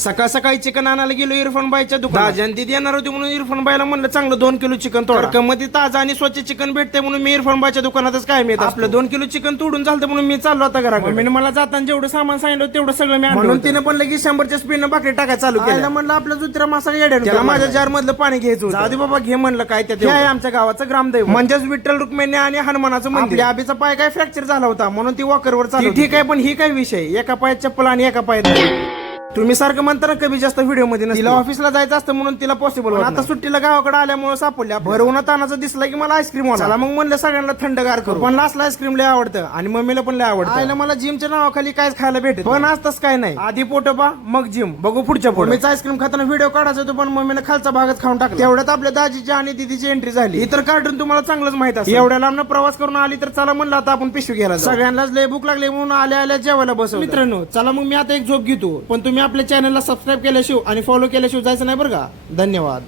सकाळ सकाळी चिकन आणायला गेलो इरफान बाईच्या दुकानात. दाजी येणार होती म्हणून इरफान बाईला म्हणलं चांगलं 2 किलो चिकन तोडा. मध्ये ताजा आणि स्वच्छ चिकन भेटते म्हणून मी इरफान बाईच्या दुकानातच काय मिळत आपलं 2 किलो चिकन तोडून चालतं म्हणून मी चाललो आता घराकडे. मम्मीने मला जाताना जेवढं सामान सांगितलं तेवढं सगळं मी आणलं. म्हणून तिने पण लगेच 100च्या स्पीडनं भाकरी टाकायला चालू केलं. म्हणलं आपला जुत्रा मासा येड्या माझ्या जार मधलं पाणी घ्यायचं होतं. आधी बाबा घे म्हणलं काय त्यात आहे आमच्या गावाचं ग्रामदैव म्हणजेच विठ्ठल रुक्मिणी आणि हनुमानाचं मंदिर. आबीचा पाय काय फ्रॅक्चर झाला होता म्हणून ती वॉकरवर चालू. ठीक आहे पण ही काय विषय एका पायात चप्पल आणि एका पायात तुम्ही सारखं म्हणता ना कमी जास्त व्हिडिओ मध्ये तिला ऑफिसला जायचं असतं म्हणून तिला पॉसिबल आता सुट्टीला गावाकडे आल्यामुळे सापडल्या भरवून तानाचं दिसलं की मला आईस्क्रीम चला मग म्हणलं सगळ्यांना थंडगार करू. पण लास्टला आईस्क्रीम लय आवडतं आणि मम्मीला पण लय आवडतं. आईला मला जिमच्या नावाखाली काहीच खायला भेटत पण असतंच काय नाही. आधी पोटोबा मग जिम बघू पुढच्या पुढे. मम्मीचा आईस्क्रीम खाताना व्हिडिओ काढायचा होतो पण मम्मीने खालचा भागच खाऊन टाकला. तेवढ्यात आपल्या दाजीची आणि दीदीची एंट्री झाली. इतर कार्टून तुम्हाला चांगलंच माहित असतं. एवढ्या लांब प्रवास करून आली तर चला म्हणलं आता आपण पिशवी घ्यायला. सगळ्यांनाच लय भूक लागली म्हणून आल्या आल्या जेवायला बसव. मित्रांनो चला मग मी आता एक झोप घेतो पण तुम्ही आपल्या चॅनलला सबस्क्राईब केल्याशिवाय आणि फॉलो केल्याशिवाय जायचं नाही बरं का. धन्यवाद.